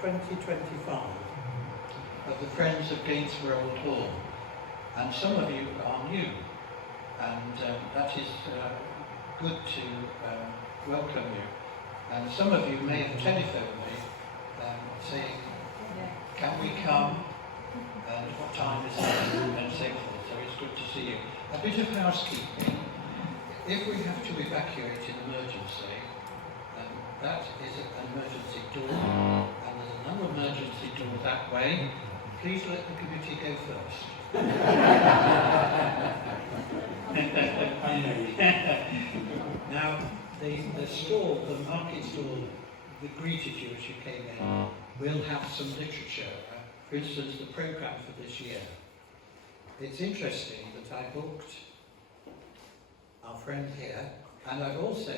2025 of the Friends of Gainsborough Old Hall, and some of you are new, and that is good to welcome you. And some of you may have telephoned me saying, can we come, and what time is it, and so forth, so it's good to see you. A bit of housekeeping. If we have to evacuate in emergency, that is an emergency door, and there's another emergency door that way. Please let the committee go first. Now, the stall, the market stall that greeted you as you came in, will have some literature. For instance, the programme for this year. It's interesting that I booked our friend here, and I've also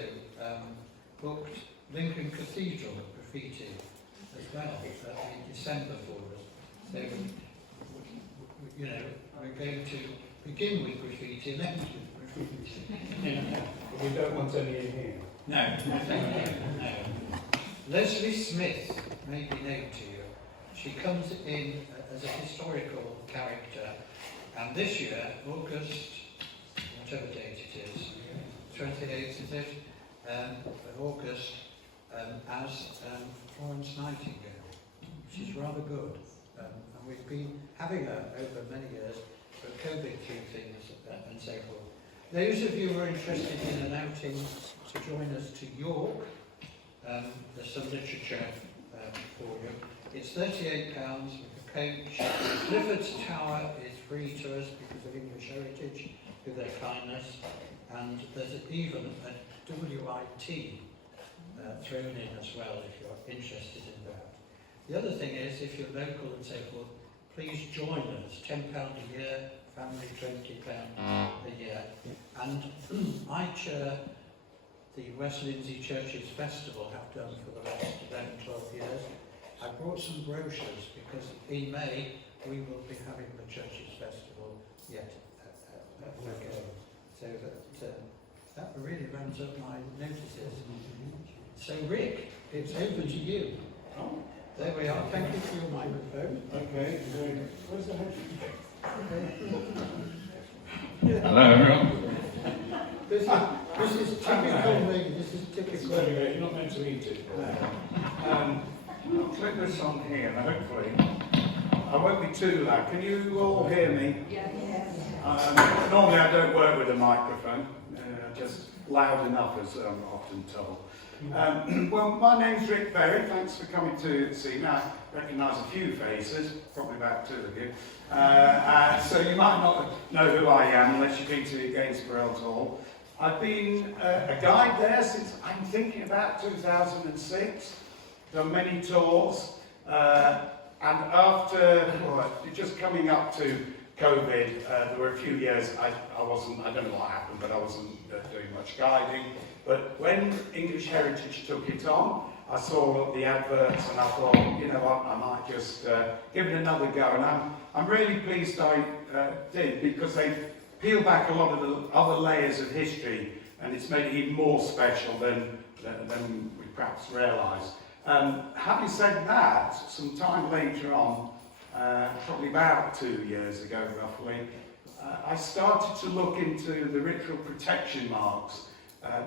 booked Lincoln Cathedral graffiti as well in December for us. So, you know, we're going to begin with graffiti and end with graffiti. We don't want any in here. No, thank you. No. Leslie Smith may be known to you. She comes in as a historical character, and this year, August, whatever date it is, 28th is it, of August, as Florence Nightingale. She's rather good, and we've been having her over many years, but COVID threw things and so forth. Those of you who are interested in an outing to join us to York, there's some literature for you. It's £38 with a coach. Clifford's Tower is free to us because of English heritage, with their kindness, and there's even a WIT thrown in as well if you're interested in that. The other thing is, if you're local and so forth, please join us. £10 a year, family £20 a year. And I chair the West Lindsey Churches Festival, have done for the last 11, 12 years. I brought some brochures because in May we will be having the Churches Festival yet again. So that really rounds up my notices. So Rick, it's over to you. There we are. Thank you for your microphone. Okay. Where's the head? Hello everyone. This is typical me. This is typical. You're not meant to eat it. I'll click this on here and hopefully I won't be too loud. Can you all hear me? Yeah. Normally I don't work with a microphone, just loud enough as I'm often told. Well, my name's Rick Berry. Thanks for coming to see me. I recognise a few faces, probably about two of you. So you might not know who I am unless you've been to Gainsborough Old Hall. I've been a guide there since I'm thinking about 2006. Done many tours, and after just coming up to COVID, there were a few years I wasn't. I don't know what happened, but I wasn't doing much guiding. But when English Heritage took it on, I saw the adverts and I thought, you know what, I might just give it another go. And I'm really pleased I did, because they peel back a lot of the other layers of history, and it's made it even more special than we perhaps realised. Having said that, some time later on, probably about 2 years ago roughly, I started to look into the ritual protection marks.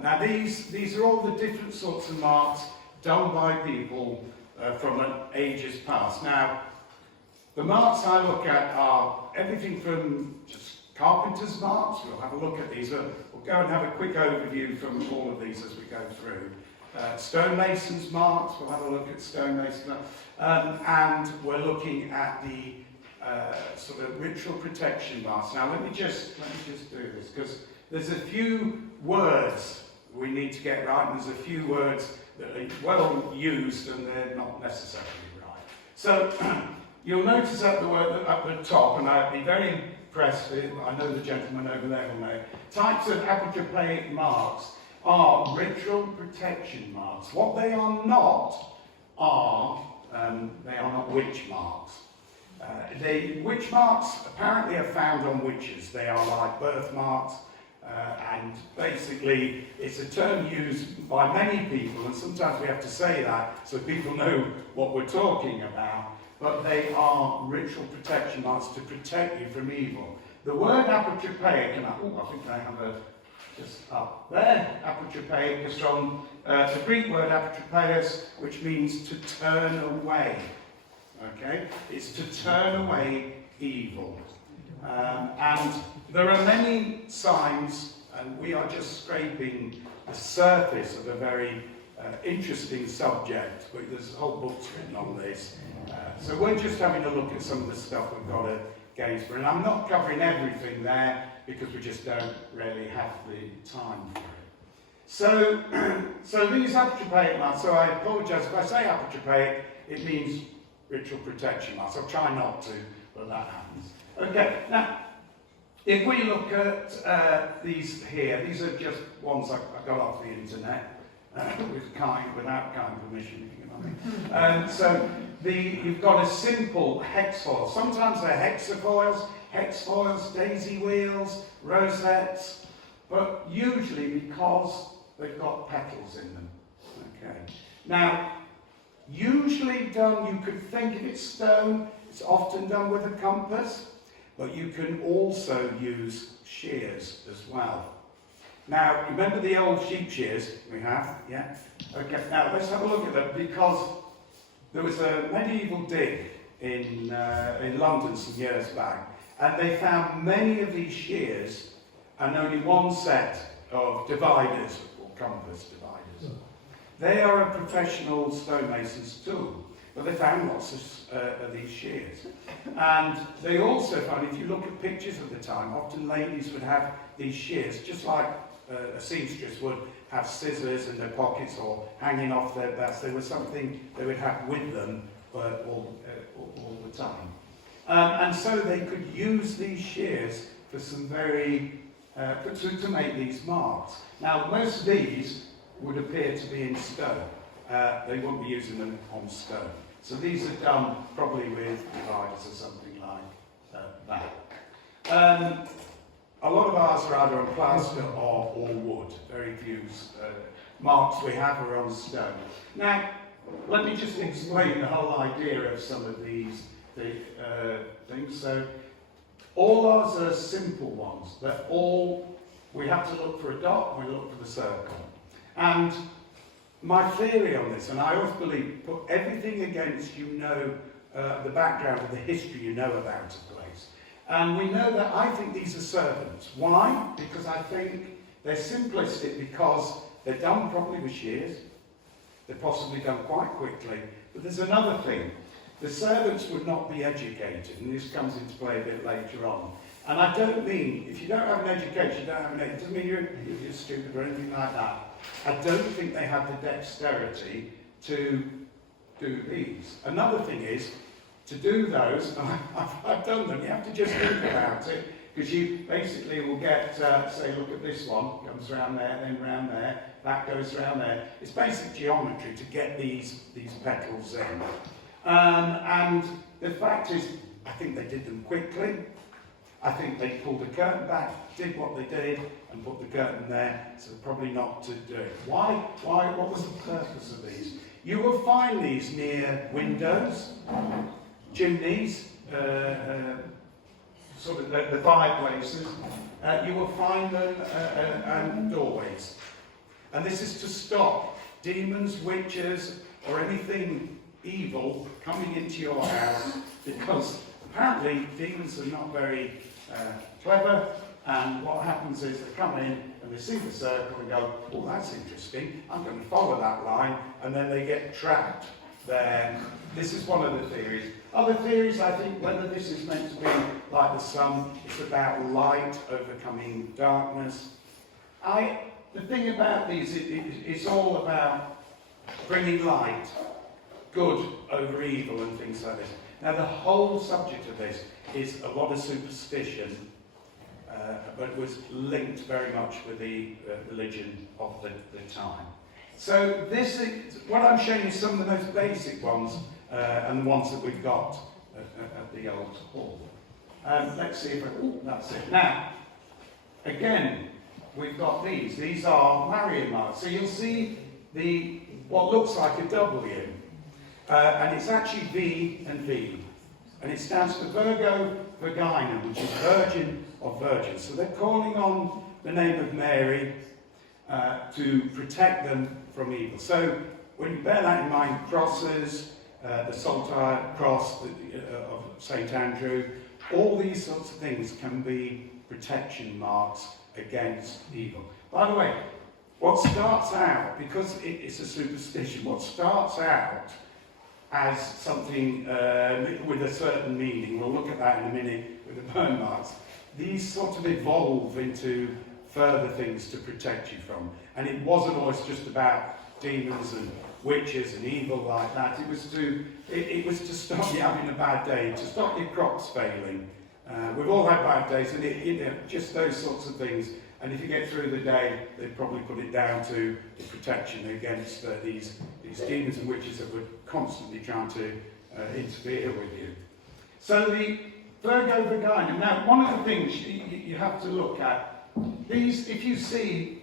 Now these are all the different sorts of marks done by people from ages past. Now, the marks I look at are everything from just carpenter's marks. We'll have a look at these. We'll go and have a quick overview from all of these as we go through. Stonemason's marks, we'll have a look at stonemason marks, and we're looking at the sort of ritual protection marks. Now let me just do this, because there's a few words we need to get right, and there's a few words that are well used and they're not necessarily right. So you'll notice at the top, and I'd be very impressed with, I know the gentleman over there will know, types of apotropaic marks are ritual protection marks. What they are not are witch marks. The witch marks apparently are found on witches. They are like birthmarks, And basically, it's a term used by many people, and sometimes we have to say that so people know what we're talking about, but they are ritual protection marks to protect you from evil. The word apotropaic, and I think I have a just up there, apotropaic is from the Greek word apotropaios, which means to turn away. Okay? It's to turn away evil. And there are many signs, and we are just scraping the surface of a very interesting subject. There's whole books written on this. So we're just having a look at some of the stuff we've got at Gainsborough. And I'm not covering everything there because we just don't really have the time for it. So these apotropaic marks, so I apologise if I say apotropaic, it means ritual protection marks. I'll try not to, but that happens. Okay, now, if we look at these here, these are just ones I got off the internet, without kind permission, if you know what I mean. So you've got a simple hex foil. Sometimes they're hexafoils, daisy wheels, rosettes, but usually because they've got petals in them. Okay. Now, usually done, you could think if it's stone, it's often done with a compass, but you can also use shears as well. Now, remember the old sheep shears we have? Yeah? Okay, now let's have a look at them, because there was a medieval dig in London some years back, and they found many of these shears and only one set of dividers, or compass dividers. They are a professional stonemason's tool, but they found lots of these shears. And they also found, if you look at pictures of the time, often ladies would have these shears, just like a seamstress would have scissors in their pockets or hanging off their belts. They were something they would have with them all the time. And so they could use these shears for some to make these marks. Now, most of these would appear to be in stone. They wouldn't be using them on stone. So these are done probably with dividers or something like that. A lot of ours are either on plaster or wood. Very few marks we have are on stone. Now, let me just explain the whole idea of some of these things. So, all ours are simple ones. They're all, we have to look for a dot, we look for the circle. And my theory on this, and I always believe, put everything against the background of the history you know about a place. And we know that I think these are servants. Why? Because I think they're simplistic, because they're done properly with shears. They're possibly done quite quickly. But there's another thing. The servants would not be educated, and this comes into play a bit later on. And I don't mean, if you don't have an education, you don't have it doesn't mean you're stupid or anything like that. I don't think they have the dexterity to do these. Another thing is, to do those, I've done them, you have to just think about it, because you basically will get, say, look at this one, comes around there, then round there, that goes around there. It's basic geometry to get these petals in. And the fact is, I think they did them quickly. I think they pulled the curtain back, did what they did, and put the curtain there, so probably not to do it. Why? What was the purpose of these? You will find these near windows, chimneys, sort of the fireplaces. You will find them and doorways. And this is to stop demons, witches, or anything evil coming into your house, because apparently demons are not very clever, and what happens is they come in and they see the circle and go, oh, that's interesting, I'm going to follow that line, and then they get trapped there. This is one of the theories. Other theories, I think, whether this is meant to be like the sun, it's about light overcoming darkness. The thing about these, it's all about bringing light, good over evil and things like this. Now, the whole subject of this is a lot of superstition, but it was linked very much with the religion of the time. So this is, what I'm showing you, some of the most basic ones, and the ones that we've got at the Old Hall. Let's see if that's it. Now, again, we've got these. These are Marian marks. So you'll see what looks like a W. And it's actually V and V. And it stands for Virgo Virginum, which is Virgin of Virgins. So they're calling on the name of Mary to protect them from evil. So when you bear that in mind, crosses, the Saltire cross of St. Andrew, all these sorts of things can be protection marks against evil. By the way, what starts out, because it's a superstition, what starts out as something with a certain meaning, we'll look at that in a minute with the burn marks, these sort of evolve into further things to protect you from. And it wasn't always just about demons and witches and evil like that. It was to stop you having a bad day, to stop your crops failing. We've all had bad days, and just those sorts of things. And if you get through the day, they'd probably put it down to the protection against these demons and witches that were constantly trying to interfere with you. So the Virgo Virginum. Now, one of the things you have to look at, these, if you see,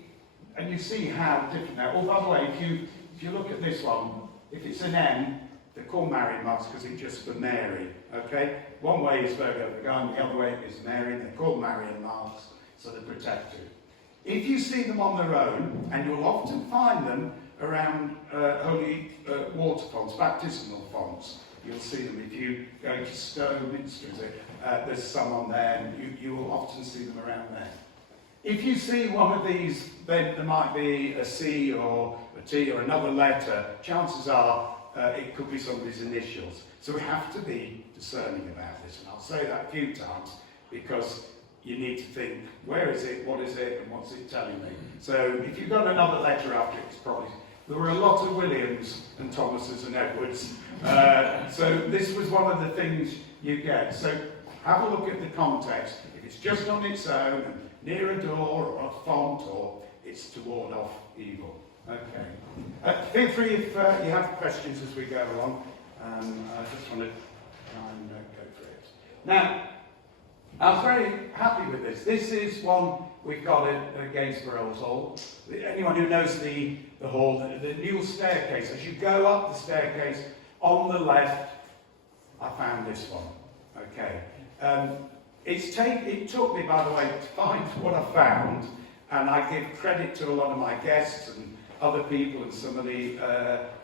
and you see how different they are. Oh, by the way, if you look at this one, if it's an M, they're called Marian marks because it's just for Mary, okay? One way is Virgo Virginum, the other way is Mary, and they're called Marian marks, so they protect you. If you see them on their own, and you'll often find them around holy water fonts, baptismal fonts, you'll see them. If you go to Stowe Minster, there's some on there, and you will often see them around there. If you see one of these, then there might be a C or a T or another letter. Chances are it could be somebody's initials. So we have to be discerning about this. And I'll say that a few times because you need to think, where is it, what is it, and what's it telling me? So if you've got another letter after it, it's probably... There were a lot of Williams and Thomases and Edwards. So this was one of the things you get. So have a look at the context. If it's just on its own, near a door or a font, or it's to ward off evil. Okay. Feel free if you have questions as we go along. I just want to try and go through it. Now, I was very happy with this. This is one we've got at Gainsborough Old Hall. Anyone who knows the hall, the new staircase, as you go up the staircase, on the left, I found this one. Okay. It took me, by the way, to find what I found, and I give credit to a lot of my guests and other people and some of the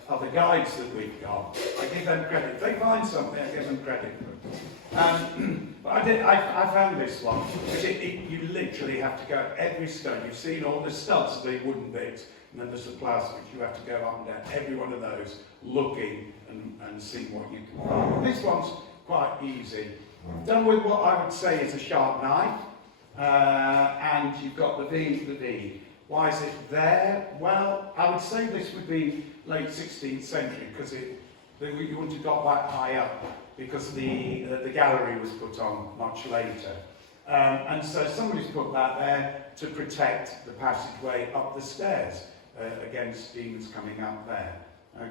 other guides that we've got. I give them credit. If they find something, I give them credit for it. But I found this one, because you literally have to go every stone. You've seen all the studs, the wooden bits, and then there's the plastic. You have to go up and down every one of those, looking and seeing what you can find. This one's quite easy. Done with what I would say is a sharp knife, and you've got the V. Why is it there? Well, I would say this would be late 16th century, because you wouldn't have got that high up, because the gallery was put on much later. And so somebody's put that there to protect the passageway up the stairs against demons coming up there.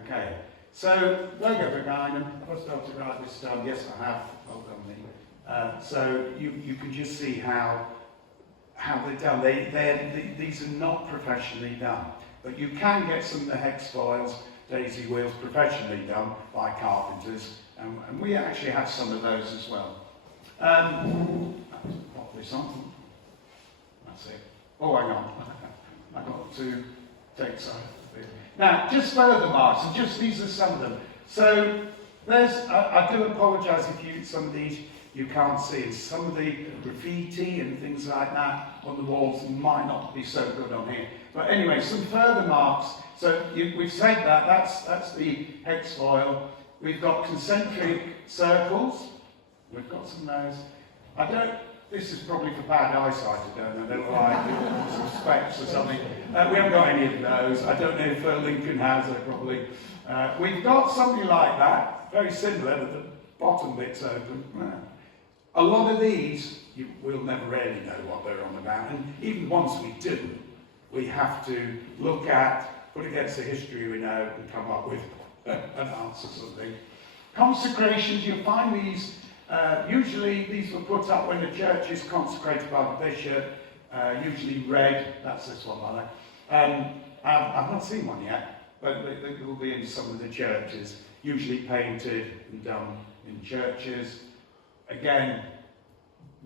Okay. So, Virgo Virginum, have I started to write this down? Yes, I have. Well done, me. So you can just see how they're done. These are not professionally done, but you can get some of the hex foils, daisy wheels, professionally done by carpenters, and we actually have some of those as well. Pop this on. That's it. Oh, hang on. I got to take some. Now, just further marks, and just these are some of them. So I do apologise if some of these you can't see. Some of the graffiti and things like that on the walls might not be so good on here. But anyway, some further marks. So we've said that's the hex foil. We've got concentric circles. We've got some of those. This is probably for bad eyesight, I don't know, like some specs or something. We haven't got any of those. I don't know if Lincoln has, probably. We've got something like that, very similar, but the bottom bit's open. A lot of these, we'll never really know what they're on about, and even once we do, we have to look at, put against the history we know, and come up with an answer something. Consecrations, you'll find these. Usually these were put up when the church is consecrated by the bishop. usually red. That's this one, I like. I've not seen one yet, but they will be in some of the churches, usually painted and done in churches. Again,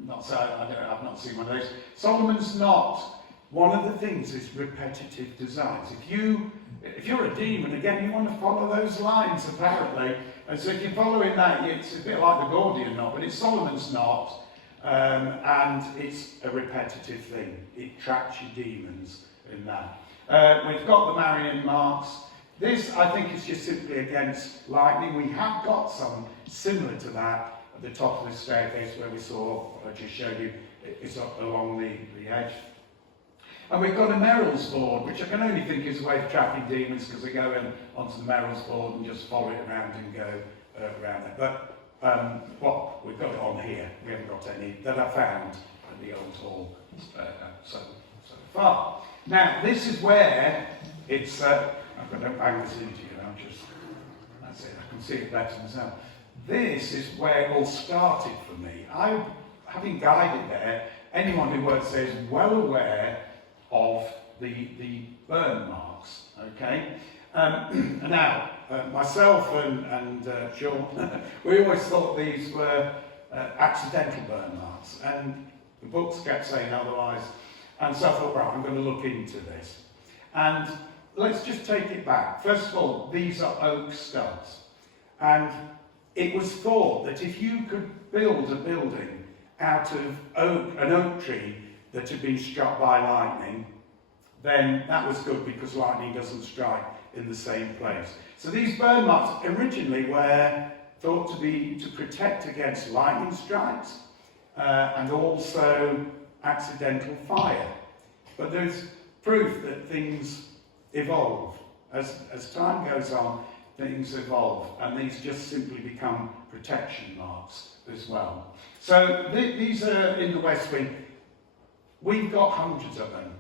I've not seen one of those. Solomon's Knot. One of the things is repetitive designs. If you're a demon, again, you want to follow those lines, apparently. And so if you're following that, it's a bit like the Gordian knot, but it's Solomon's Knot, and it's a repetitive thing. It tracks your demons in that. We've got the Marian marks. This, I think, is just simply against lightning. We have got some similar to that at the top of the staircase where we saw, what I just showed you, it's up along the edge. And we've got a Merrill's board, which I can only think is a way of tracking demons, because they go in onto the Merrill's board and just follow it around and go around it. But we've got it on here. We haven't got any that I found at the Old Hall so far. Now, this is where it's. I've got to bang this into you. That's it. I can see it better myself. This is where it all started for me. Having guided there, anyone who works there is well aware of the burn marks, okay? Now, myself and Sean, we always thought these were accidental burn marks, and the books kept saying otherwise, and so I thought, right, I'm going to look into this. And let's just take it back. First of all, these are oak studs, and it was thought that if you could build a building out of an oak tree that had been struck by lightning, then that was good, because lightning doesn't strike in the same place. So these burn marks originally were thought to protect against lightning strikes and also accidental fire. But there's proof that things evolve. As time goes on, things evolve, and these just simply become protection marks as well. So these are in the West Wing. We've got hundreds of them.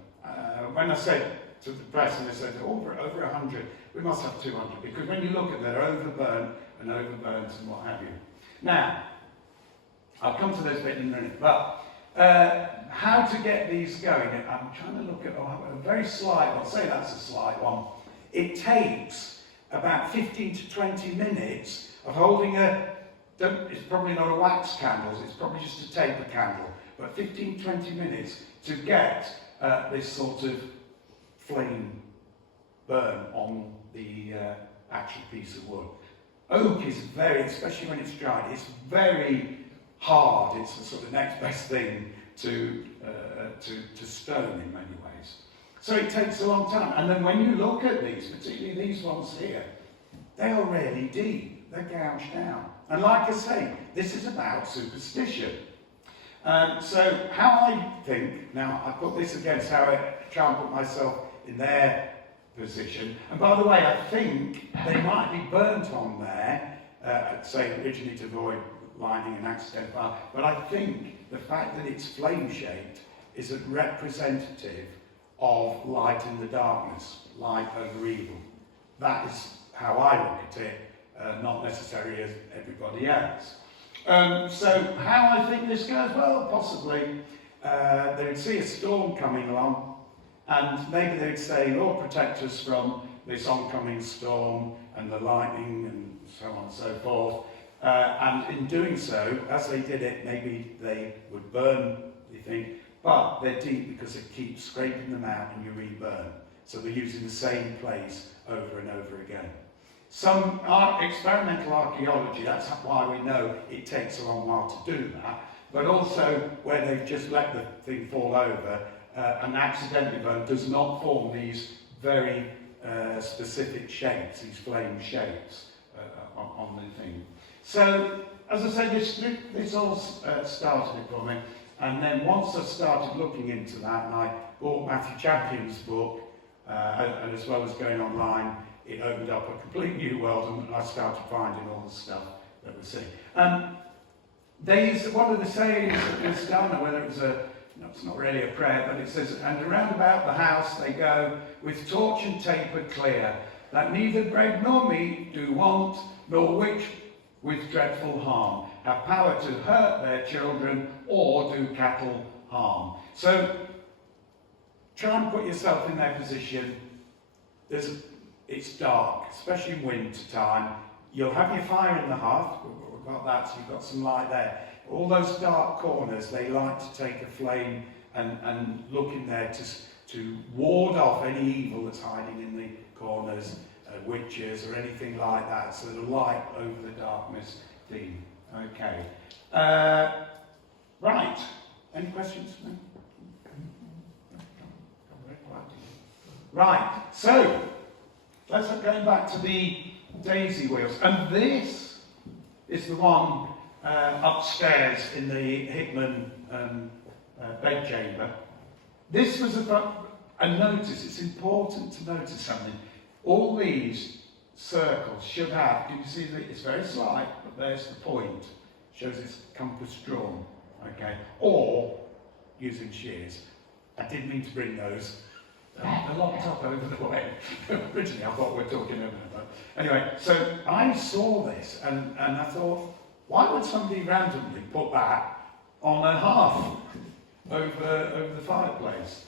When I said to the press, and they said over 100, we must have 200, because when you look at them, they're overburnt and overburnt and what have you. Now, I'll come to those bits in a minute, but how to get these going? I'm trying to look at a very slight one. Say that's a slight one. It takes about 15 to 20 minutes of holding it's probably not a wax candle, it's probably just a taper candle, but 15-20 minutes to get this sort of flame burn on the actual piece of wood. Oak is especially when it's dried, it's very hard. It's the sort of next best thing to stone in many ways. So it takes a long time. And then when you look at these, particularly these ones here, they are really deep. They're gouged down. And like I say, this is about superstition. So how I think, now I put this against how I try and put myself in their position. And by the way, I think they might be burnt on there, say originally to avoid lightning and accidental fire, but I think the fact that it's flame-shaped is a representative of light in the darkness, light over evil. That is how I look at it, not necessarily as everybody else. So how I think this goes? Well, possibly they would see a storm coming along, and maybe they would say, Lord, protect us from this oncoming storm and the lightning and so on and so forth. And in doing so, as they did it, maybe they would burn, you think, but they're deep because it keeps scraping them out and you reburn. So they're using the same place over and over again. Some experimental archaeology, that's why we know it takes a long while to do that, but also where they've just let the thing fall over and accidentally burn does not form these very specific shapes, these flame shapes on the thing. So, as I said, this all started it for me, and then once I started looking into that, and I bought Matthew Champion's book, and as well as going online, it opened up a complete new world, and I started finding all the stuff that we're seeing. One of the sayings that was done, whether it was it's not really a prayer, but it says, and around about the house they go, with torch and taper clear, that neither bread nor meat do want, nor which with dreadful harm have power to hurt their children or do cattle harm. So try and put yourself in their position. It's dark, especially in winter time. You'll have your fire in the hearth. We've got that, so you've got some light there. All those dark corners, they like to take a flame and look in there to ward off any evil that's hiding in the corners, witches or anything like that. So the light over the darkness theme. Okay. Right. Any questions? No? Right. So let's go back to the daisy wheels. And this is the one upstairs in the Hickman bedchamber. This was a notice. It's important to notice something. All these circles should have, do you see that it's very slight, but there's the point. Shows it's compass drawn, okay? Or using shears. I didn't mean to bring those. They're locked up over the way. Originally I thought we were talking over them. But anyway, so I saw this and I thought, why would somebody randomly put that on a hearth over the fireplace?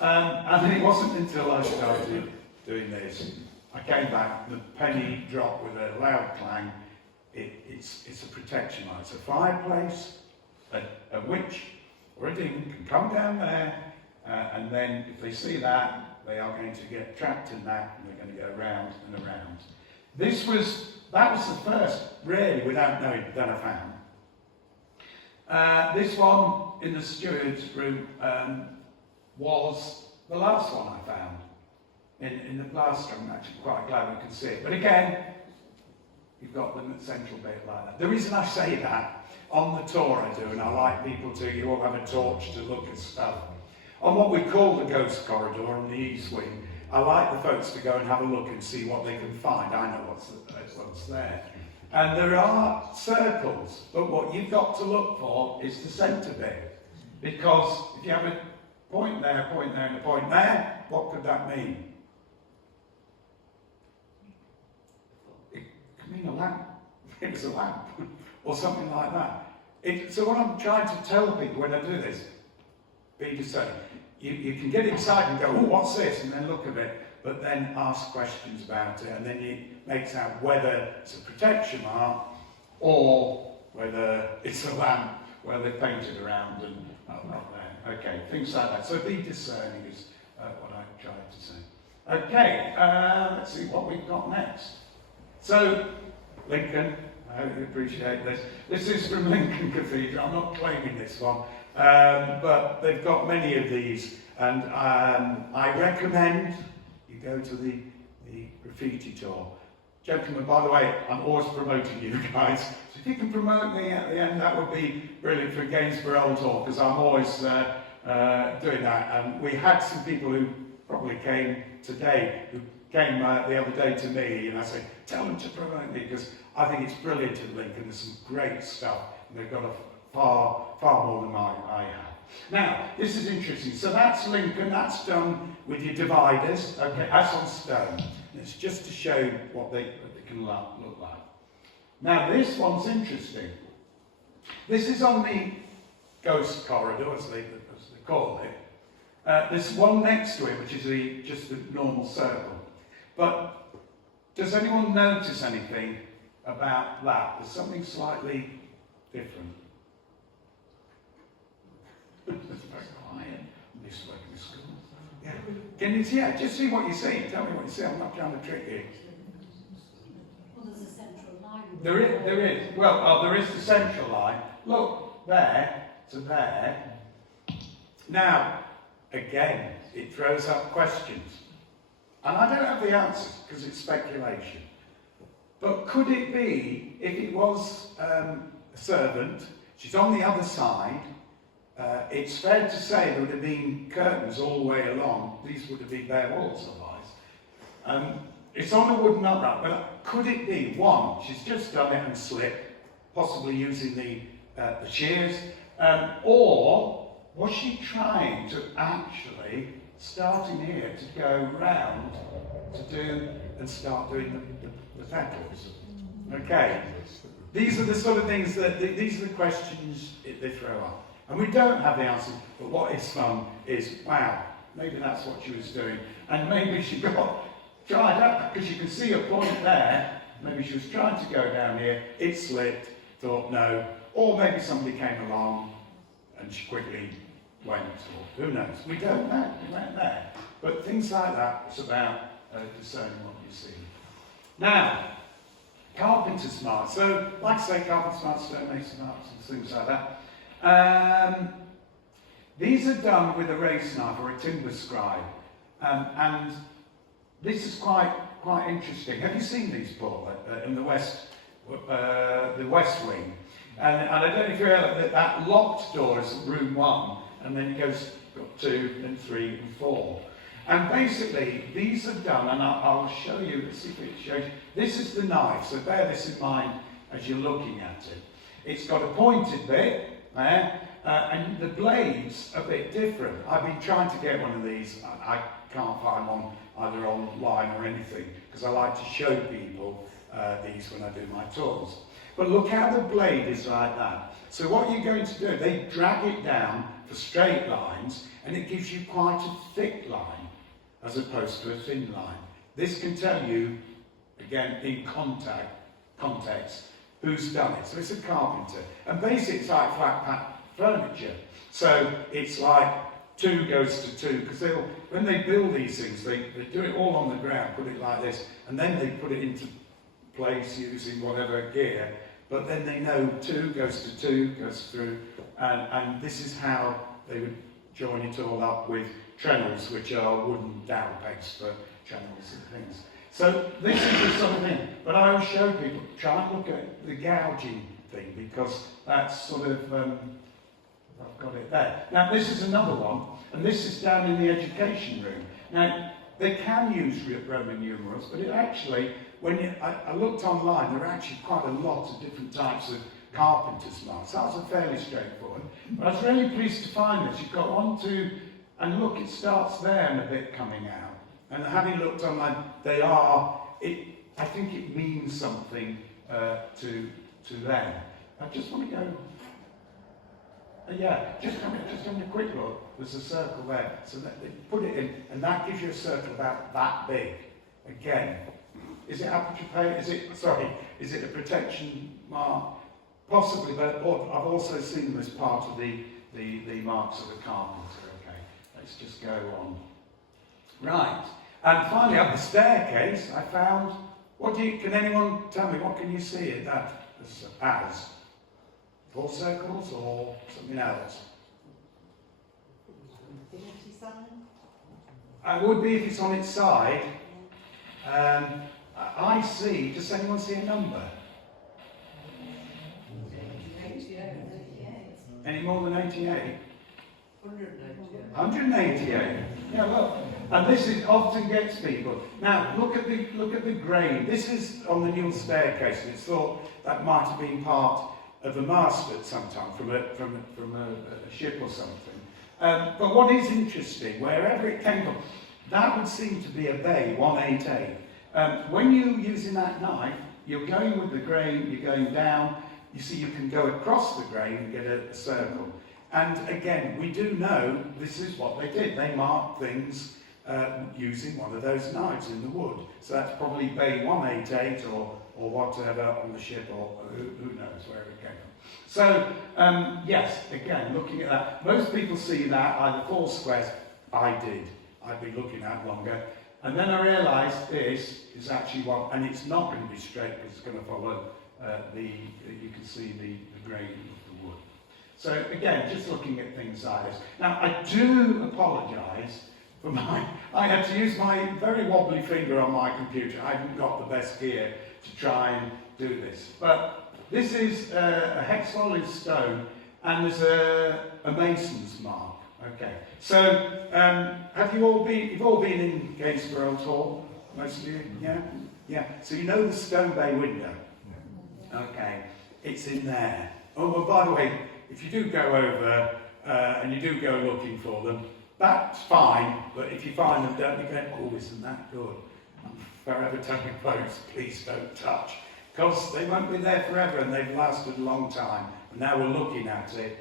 And it wasn't until I started doing this, I came back, the penny dropped with a loud clang. It's a protection light. It's a fireplace, a witch or a demon can come down there, and then if they see that, they are going to get trapped in that, and they're going to go round and around. That was the first, really, without knowing, that I found. This one in the steward's room was the last one I found. In the plaster. I'm actually quite glad we can see it. But again, you've got the central bit like that. The reason I say that, on the tour I do, and I like people to, you all have a torch to look at stuff. On what we call the ghost corridor on the east wing, I like the folks to go and have a look and see what they can find. I know what's there. And there are circles, but what you've got to look for is the centre bit. Because if you have a point there, and a point there, what could that mean? A lamp. It was a lamp, or something like that. So what I'm trying to tell people when I do this, be discerning. You can get excited and go, oh, what's this? And then look at it, but then ask questions about it, and then it makes out whether it's a protection mark or whether it's a lamp where they painted around and not there. Okay, things like that. So be discerning is what I tried to say. Okay, let's see what we've got next. So, Lincoln, I hope you appreciate this. This is from Lincoln Cathedral. I'm not claiming this one, but they've got many of these, and I recommend you go to the graffiti tour. Gentlemen, by the way, I'm always promoting you guys. So if you can promote me at the end, that would be brilliant for Gainsborough Old Hall, because I'm always doing that. And we had some people who probably came today, who came the other day to me, and I said, tell them to promote me, because I think it's brilliant at Lincoln. There's some great stuff, and they've got far more than I have. Now, this is interesting. So that's Lincoln. That's done with your dividers. Okay, that's on stone. And it's just to show what they can look like. Now, this one's interesting. This is on the ghost corridor, as they call it. There's one next to it, which is just a normal circle. But does anyone notice anything about that? There's something slightly different. It's very quiet. This is like in school. Yeah. Can you see? Yeah, just see what you see. Tell me what you see. I'm not trying to trick you. Well, there's a central line. There is. Well, there is the central line. Look, there to there. Now, again, it throws up questions. And I don't have the answers because it's speculation. But could it be, if it was a servant, she's on the other side, it's fair to say there would have been curtains all the way along. These would have been bare walls otherwise. It's on a wooden upright, but could it be, one, she's just done it and slipped, possibly using the shears, or was she trying to actually, starting here, to go round and start doing the petals? Okay, these are the sort of things these are the questions they throw up. And we don't have the answers, but what is fun is, wow, Maybe that's what she was doing. And maybe she got tried up, because you can see a point there. Maybe she was trying to go down here, it slipped, thought no. Or maybe somebody came along and she quickly went, or who knows. We don't know, we weren't there. But things like that, it's about discerning what you see. Now, carpenter smarts. So, like I say, carpenter smarts, stonemason smarts, and things like that. These are done with a race knife or a timber scribe. And this is quite interesting. Have you seen these, Paul, in the West Wing? And I don't know if you're aware that locked door is room 1, and then it goes got 2, then 3, and 4. And basically, these are done, and I'll show you, let's see if it shows. This is the knife, so bear this in mind as you're looking at it. It's got a pointed bit there, and the blade's a bit different. I've been trying to get one of these. I can't find one either online or anything, because I like to show people these when I do my tours. But look how the blade is like that. So what you're going to do, they drag it down for straight lines, and it gives you quite a thick line, as opposed to a thin line. This can tell you, again, in context, who's done it. So it's a carpenter. And basically it's like flat pack furniture. So it's like 2 goes to 2, because when they build these things, they do it all on the ground, put it like this, and then they put it into place using whatever gear, but then they know 2 goes to 2, goes through, and this is how they would join it all up with trennels, which are wooden dowel pegs for trennels and things. So this is the sort of thing, but I always show people, try and look at the gouging thing, because that's sort of, I've got it there. Now this is another one, and this is down in the education room. Now, they can use Roman numerals, but it actually, I looked online, there are actually quite a lot of different types of carpenter's marks. That was fairly straightforward. But I was really pleased to find this. You've got 1, 2, and look, it starts there and a bit coming out. And having looked online, I think it means something to them. I just want to go, just having a quick look. There's a circle there. So they put it in, and that gives you a circle about that big. Again, is it aperture pay? Is it a protection mark? Possibly, but I've also seen them as part of the marks of the carpenter. Okay, let's just go on. Right, and finally up the staircase, I found. Can anyone tell me what can you see it as? 4 circles or something else? It would be if it's on its side. I see. Does anyone see a number? Any more than 88? 188. Yeah, well, and this often gets people. Now look at the grain. This is on the new staircase, and it's thought that might have been part of a mast at some time from a ship or something. But what is interesting, wherever it came from, that would seem to be a bay 188. When you're using that knife, you're going with the grain, you're going down. You see, you can go across the grain and get a circle. And again, we do know this is what they did. They marked things using one of those knives in the wood. So that's probably bay 188 or whatever on the ship, or who knows where it came from. So, yes, again, looking at that, most people see that either 4 squares. I did. I'd been looking at longer. And then I realised this is actually one, and it's not going to be straight because it's going to follow you can see the grain of the wood. So again, just looking at things like this. Now, I do apologise for I had to use my very wobbly finger on my computer. I haven't got the best gear to try and do this. But this is a hex solid stone, and there's a mason's mark. Okay. So, you've all been in Gainsborough Old Hall? Most of you? Yeah? Yeah. So you know the stone bay window? Okay. It's in there. Oh, well, by the way, if you do go over and you do go looking for them, that's fine, but if you find them, don't be going, oh, isn't that good? I'm forever telling folks, please don't touch, because they won't be there forever, and they've lasted a long time. And now we're looking at it,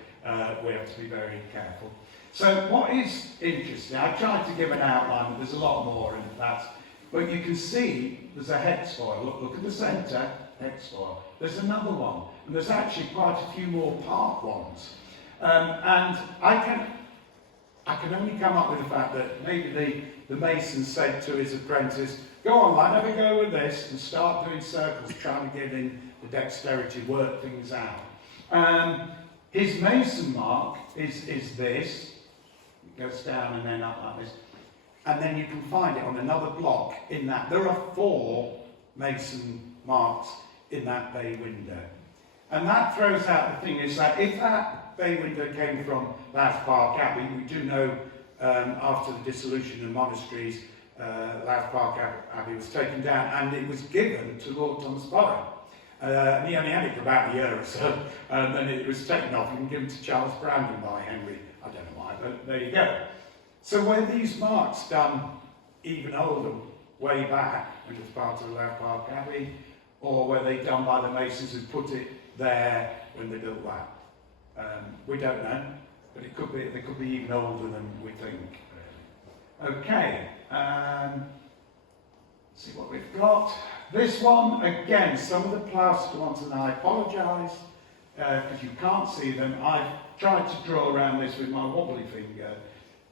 we have to be very careful. So what is interesting, I tried to give an outline, but there's a lot more in that. But you can see there's a hex foil. Look at the centre, hex foil. There's another one, and there's actually quite a few more part ones. And I can only come up with the fact that maybe the mason said to his apprentice, go on lad, have a go with this and start doing circles, trying to get in the dexterity, work things out. His mason mark is this. It goes down and then up like this. And then you can find it on another block in that. There are 4 mason marks in that bay window. And that throws out the thing is that if that bay window came from Louth Park Abbey, we do know after the dissolution of monasteries, Louth Park Abbey was taken down and it was given to Lord Thomas Burrough. And he only had it for about a year or so, and then it was taken off and given to Charles Brandon by Henry. I don't know why, but there you go. So were these marks done even older, way back, when it was part of Louth Park Abbey, or were they done by the masons who put it there when they built that? We don't know, but it could be, they could be even older than we think. Okay, see what we've got. This one, again, some of the plaster ones, and I apologise because you can't see them. I've tried to draw around this with my wobbly finger,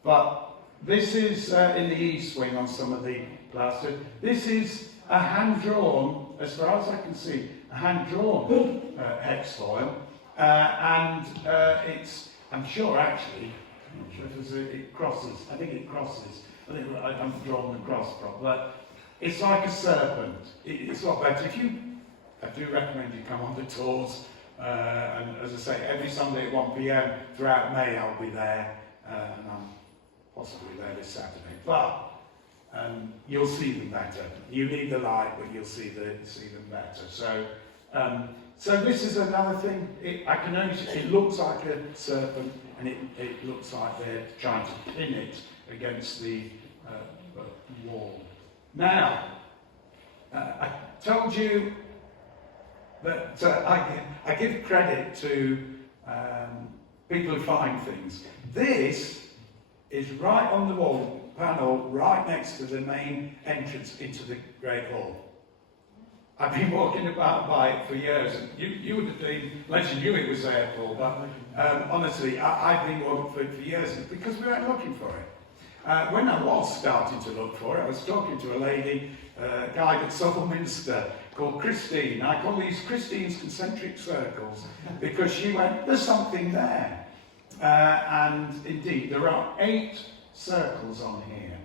but this is in the east wing on some of the plaster. This is a hand-drawn, as far as I can see, a hand-drawn hex foil, and it's, I'm sure actually, I'm not sure if it crosses, I think it crosses. I think I haven't drawn the cross properly, but it's like a serpent. It's a lot better. I do recommend you come on the tours, and as I say, every Sunday at 1 p.m. throughout May I'll be there, and I'm possibly there this Saturday. But you'll see them better. You need the light, but you'll see them better. So this is another thing. I can only see, it looks like a serpent, and it looks like they're trying to pin it against the wall. Now, I told you that I give credit to people who find things. This is right on the wall panel, right next to the main entrance into the Great Hall. I've been walking about by it for years, and you would have been, unless you knew it was there, Paul, but honestly, I've been walking for it for years because we weren't looking for it. When I was starting to look for it, I was talking to a lady, a guide at Minster called Christine. I call these Christine's concentric circles because she went, there's something there. And indeed, there are 8 circles on here.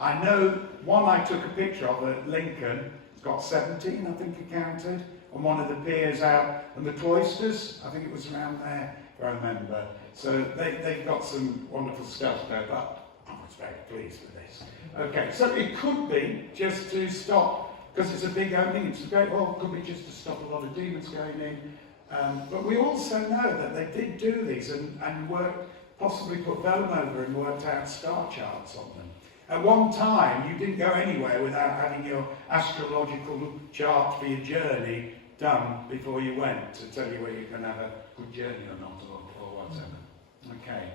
I know one I took a picture of at Lincoln. It's got 17, I think I counted, on one of the piers out, and the cloisters, I think it was around there, if I remember. So they've got some wonderful stuff there, but I was very pleased with this. Okay, so it could be just to stop, because it's a big opening, it's a great hall, it could be just to stop a lot of demons going in. But we also know that they did do these and worked, possibly put vellum over and worked out star charts on them. At one time, you didn't go anywhere without having your astrological chart for your journey done before you went to tell you whether you're going to have a good journey or not, or whatever. Okay.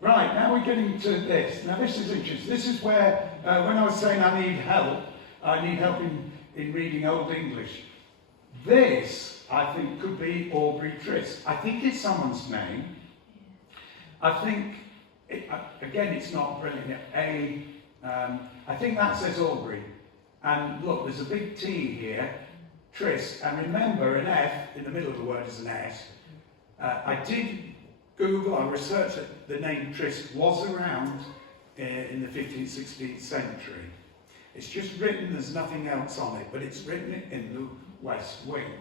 Right, now we're getting to this. Now this is interesting. This is where, when I was saying I need help in reading Old English. This, I think, could be Aubrey Trist. I think it's someone's name. I think, again, it's not brilliant. I think that says Aubrey. And look, there's a big T here, Trist. And remember, an F in the middle of the word is an S. I did Google, I researched that the name Trist was around in the 15th, 16th century. It's just written, there's nothing else on it, but it's written in the West Wing,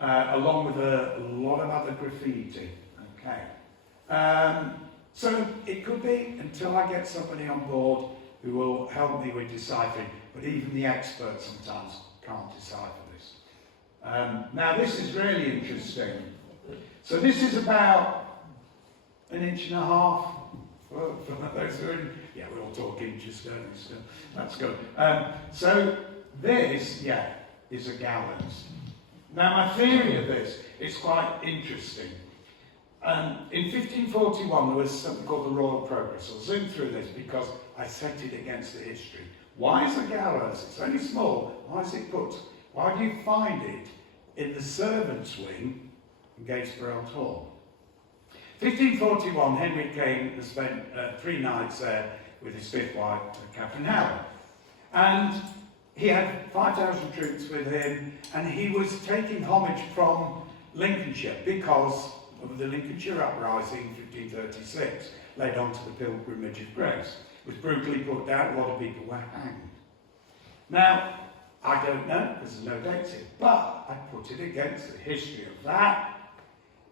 along with a lot of other graffiti. Okay. So it could be, until I get somebody on board who will help me with deciphering, but even the experts sometimes can't decipher this. Now this is really interesting. So this is about 1.5 inches. For those who are in, yeah, we all talk inches, don't we? Still, that's good. So this, yeah, is a gallows. Now my theory of this is quite interesting. In 1541 there was something called the Royal Progress. I'll zoom through this because I set it against the history. Why is the gallows, it's only small, why is it put? Why do you find it in the servants' wing in Gainsborough Old Hall? 1541, Henry came and spent 3 nights there with his 5th wife, Catherine Howard. And he had 5,000 troops with him, and he was taking homage from Lincolnshire because of the Lincolnshire Uprising in 1536, led on to the Pilgrimage of Grace. It was brutally put down, a lot of people were hanged. Now, I don't know, because there's no dates here, but I put it against the history of that,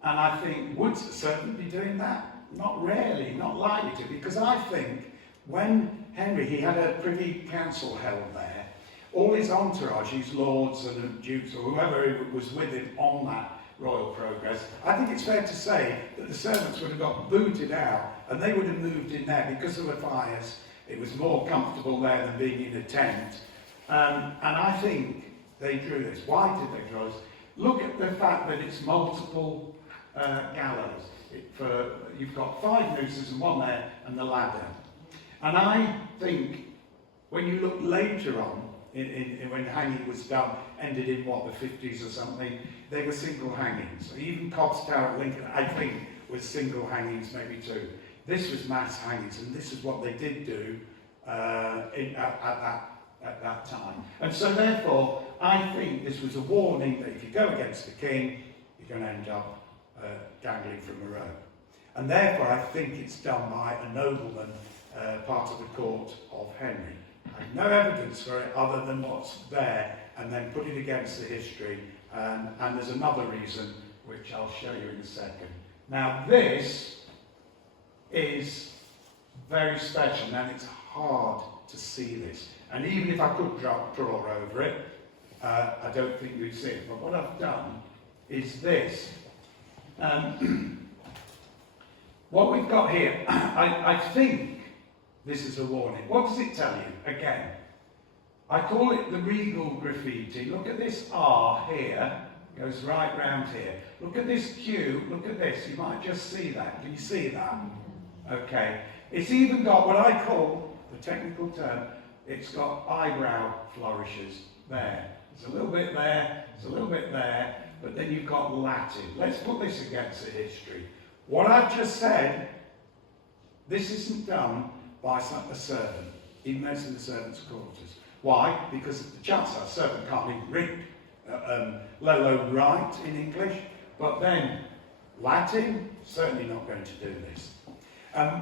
and I think, would a servant be doing that? Not really, not likely to, because I think when Henry, he had a privy council held there, all his entourage, his lords and dukes, or whoever was with him on that royal progress, I think it's fair to say that the servants would have got booted out and they would have moved in there because of the fires. It was more comfortable there than being in a tent. And I think they drew this. Why did they draw this? Look at the fact that it's multiple gallows. You've got 5 nooses and 1 there and the ladder. And I think when you look later on, when hanging was done, ended in what, the 50s or something, they were single hangings. Even Cobb's Tower at Lincoln, I think, was single hangings, maybe 2. This was mass hangings, and this is what they did do at that time. And so therefore, I think this was a warning that if you go against the king, you're going to end up dangling from a rope. And therefore, I think it's done by a nobleman, part of the court of Henry. I have no evidence for it other than what's there, and then put it against the history. And there's another reason, which I'll show you in a second. Now, this is very special, and it's hard to see this. And even if I could draw over it, I don't think you'd see it. But what I've done is this. What we've got here, I think this is a warning. What does it tell you? Again, I call it the regal graffiti. Look at this R here, goes right round here. Look at this Q, look at this. You might just see that. Can you see that? Okay. It's even got what I call, the technical term, it's got eyebrow flourishes there. It's a little bit there, it's a little bit there, but then you've got Latin. Let's put this against the history. What I've just said, this isn't done by a servant, even though it's in the servants' quarters. Why? Because the chances are a servant can't even read, let alone write in English. But then Latin, certainly not going to do this.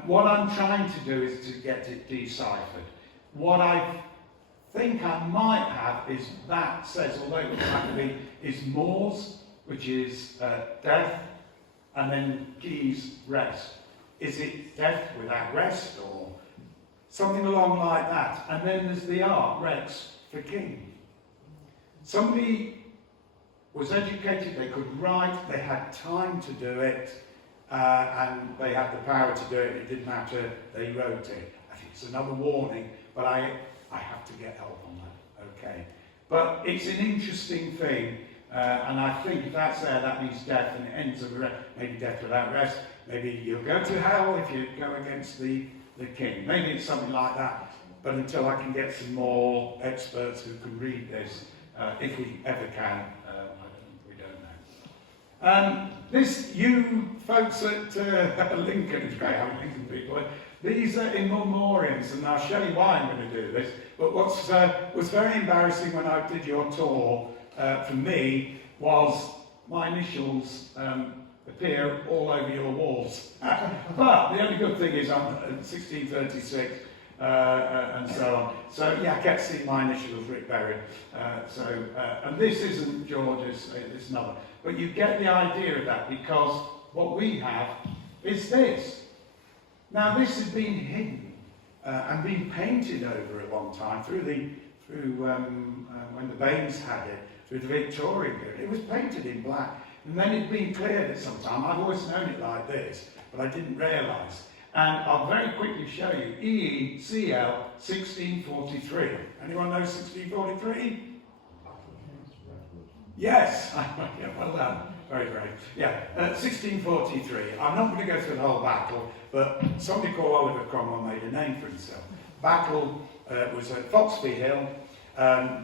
What I'm trying to do is to get it deciphered. What I think I might have is that says, although it looks like to be, is mors, which is death, and then keys, rest. Is it death without rest, or something along like that? And then there's the R, rex, for king. Somebody was educated, they could write, they had time to do it, and they had the power to do it. It didn't matter, they wrote it. I think it's another warning, but I have to get help on that, okay? But it's an interesting thing, and I think if that's there, that means death, and it ends with maybe death without rest. Maybe you'll go to hell if you go against the king. Maybe it's something like that. But until I can get some more experts who can read this, if we ever can, we don't know. This, you folks at Lincoln, it's great having Lincoln people. These are in memoriams, and I'll show you why I'm going to do this. But what was very embarrassing when I did your tour for me was my initials appear all over your walls. But the only good thing is I'm 1636 and so on. So yeah, I kept seeing my initials, Rick Berry. And this isn't George's, it's another. But you get the idea of that, because what we have is this. Now this has been hidden and been painted over at one time through when the Baines had it, through the Victorian period. It was painted in black. And then it'd been cleared at some time. I've always known it like this, but I didn't realise. And I'll very quickly show you EECL 1643. Anyone know 1643? Yes. Yeah, well done. very brave. Yeah, 1643. I'm not going to go through the whole battle, but somebody called Oliver Cromwell made a name for himself. Battle was at Foxby Hill.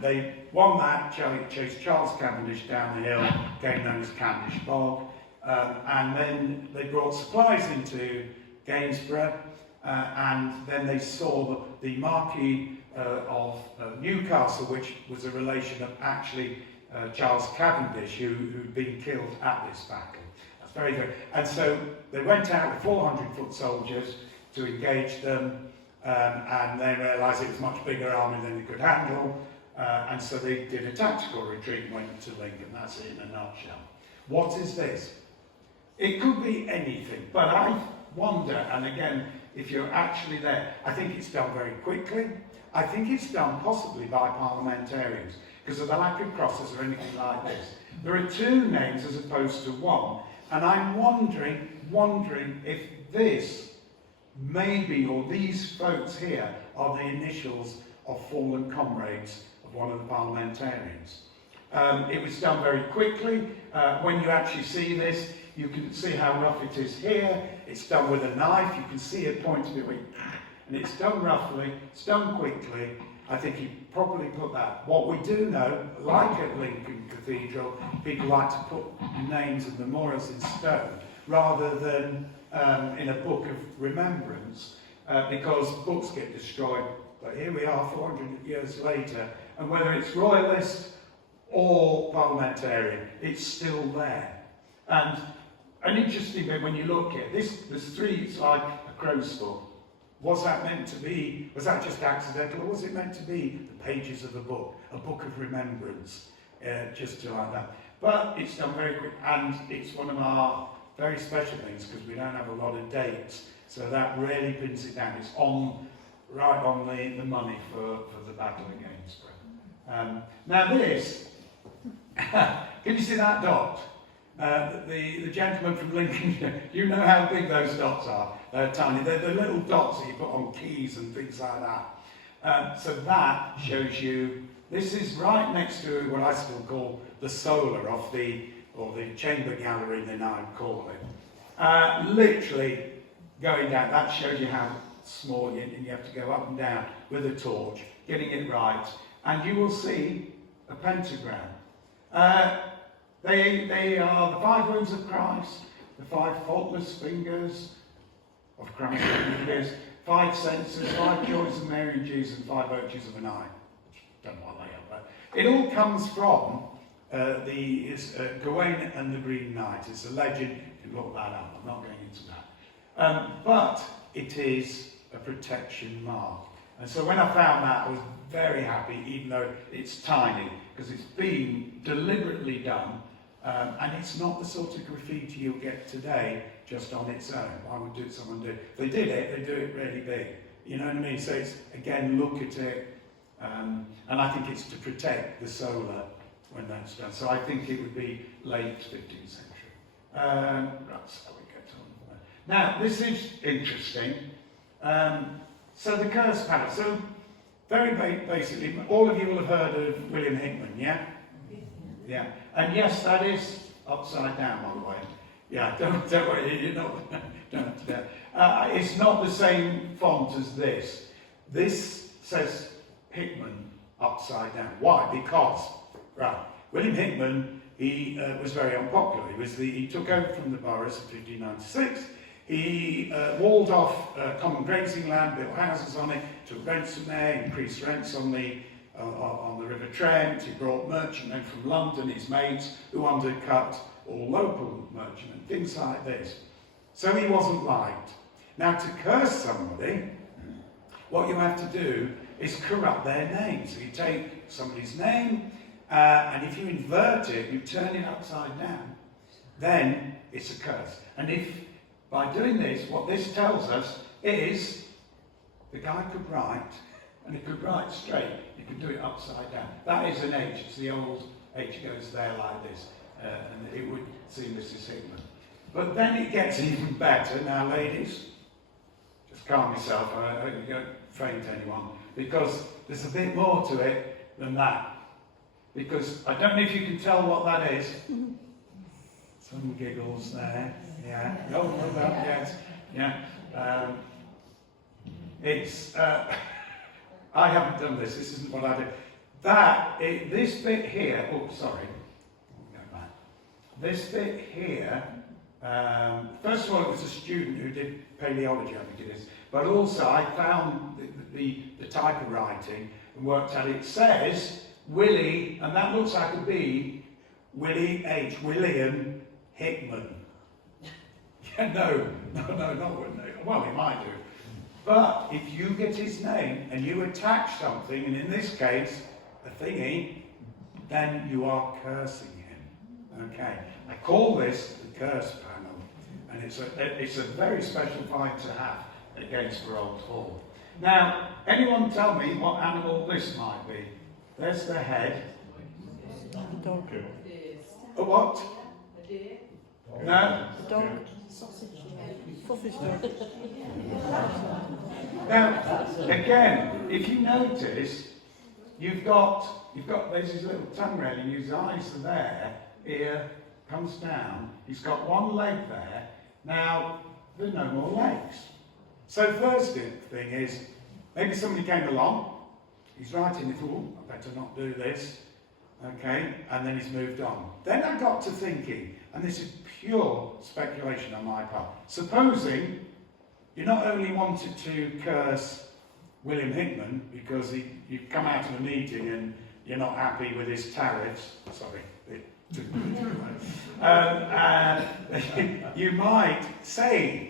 They won that, chased Charles Cavendish down the hill, became known as Cavendish Bog, and then they brought supplies into Gainsborough, and then they saw the Marquis of Newcastle, which was a relation of actually Charles Cavendish, who'd been killed at this battle. That's very good. And so they went out with 400-foot soldiers to engage them, and they realised it was a much bigger army than they could handle, and so they did a tactical retreat and went to Lincoln. That's it in a nutshell. What is this? It could be anything, but I wonder, and again, if you're actually there, I think it's done very quickly. I think it's done possibly by parliamentarians because of the lack of crosses or anything like this. There are two names as opposed to one, and I'm wondering if this maybe, or these folks here, are the initials of fallen comrades of one of the parliamentarians. It was done very quickly. When you actually see this, you can see how rough it is here. It's done with a knife. You can see a point of it, and it's done roughly, it's done quickly. I think he probably put that. What we do know, like at Lincoln Cathedral, people like to put names and memorials in stone rather than in a book of remembrance, because books get destroyed. But here we are 400 years later, and whether it's royalist or parliamentarian, it's still there. And interesting when you look at this, there's three, it's like a crow's foot. Was that meant to be, was that just accidental, or was it meant to be the pages of a book of remembrance, just to like that? But it's done very quick, and it's one of our very special things because we don't have a lot of dates, so that really pins it down. It's on, right on the money for the Battle of Gainsborough. Now this, can you see that dot? The gentleman from Lincolnshire, you know how big those dots are. They're tiny. They're the little dots that you put on keys and things like that. So that shows you, this is right next to what I still call the solar of or the chamber gallery they now call it. Literally going down, that shows you how small you have to go up and down with a torch, getting it right, and you will see a pentagram. They are the 5 wounds of Christ, the 5 faultless fingers of Christ's fingers, 5 senses, 5 joys of Mary and Jesus, and 5 virtues of an eye. Don't know what they are, but it all comes from Gawain and the Green Knight. It's a legend. You can look that up. I'm not going into that. But it is a protection mark. And so when I found that, I was very happy, even though it's tiny, because it's been deliberately done. And it's not the sort of graffiti you'll get today just on its own. Why would someone do it? If they did it, they do it really big. You know what I mean? So it's, again, look at it. And I think it's to protect the solar when that's done. So I think it would be late 15th century. Right, so we get on. Now, this is interesting. So the curse panel. So very basically, all of you will have heard of William Hickman, yeah? Yeah. And yes, that is upside down, by the way. Yeah, don't worry, you don't have to do that. It's not the same font as this. This says Hickman upside down. Why? Because, right, William Hickman, he was very unpopular. He took over from the boroughs in 1596. He walled off common grazing land, built houses on it, took rents from there, increased rents on the River Trent. He brought merchantmen from London, his mates, who undercut all local merchantmen, things like this. So he wasn't liked. Now, to curse somebody, what you have to do is corrupt their name. So you take somebody's name, and if you invert it, you turn it upside down, then it's a curse. And if, by doing this, what this tells us is the guy could write, and he could write straight. You could do it upside down. That is an H. It's the old H goes there like this. And it would seem Mrs. Hickman. But then it gets even better. Now, ladies, just calm yourself. I hope you don't faint anyone. Because there's a bit more to it than that. Because I don't know if you can tell what that is. It's Some giggles there. Yeah. Oh, no, that, yes. Yeah. It's. I haven't done this. This isn't what I do. This bit here. Oh, sorry. Go back. This bit here. First of all, it was a student who did paleology, I think it is. But also, I found the type of writing and worked out. It says Willie, and that looks like a B. Willie H. William Hickman. Yeah, no, not Willie. Well, he might do. But if you get his name and you attach something, and in this case, a thingy, then you are cursing him. Okay. I call this the curse panel, and it's a very special find to have at Gainsborough Old Hall. Now, anyone tell me what animal this might be? There's the head. A dog. A what? A deer. No? A dog. Sausage dog. Now, again, if you notice, you've got there's his little tongue railing, his eyes are there, ear comes down, he's got one leg there. Now, there are no more legs. So first thing is, maybe somebody came along, he's writing it, oh, I better not do this, okay, and then he's moved on. Then I got to thinking, and this is pure speculation on my part, supposing you not only wanted to curse William Hickman because you've come out of a meeting and you're not happy with his tariffs, sorry, you might say,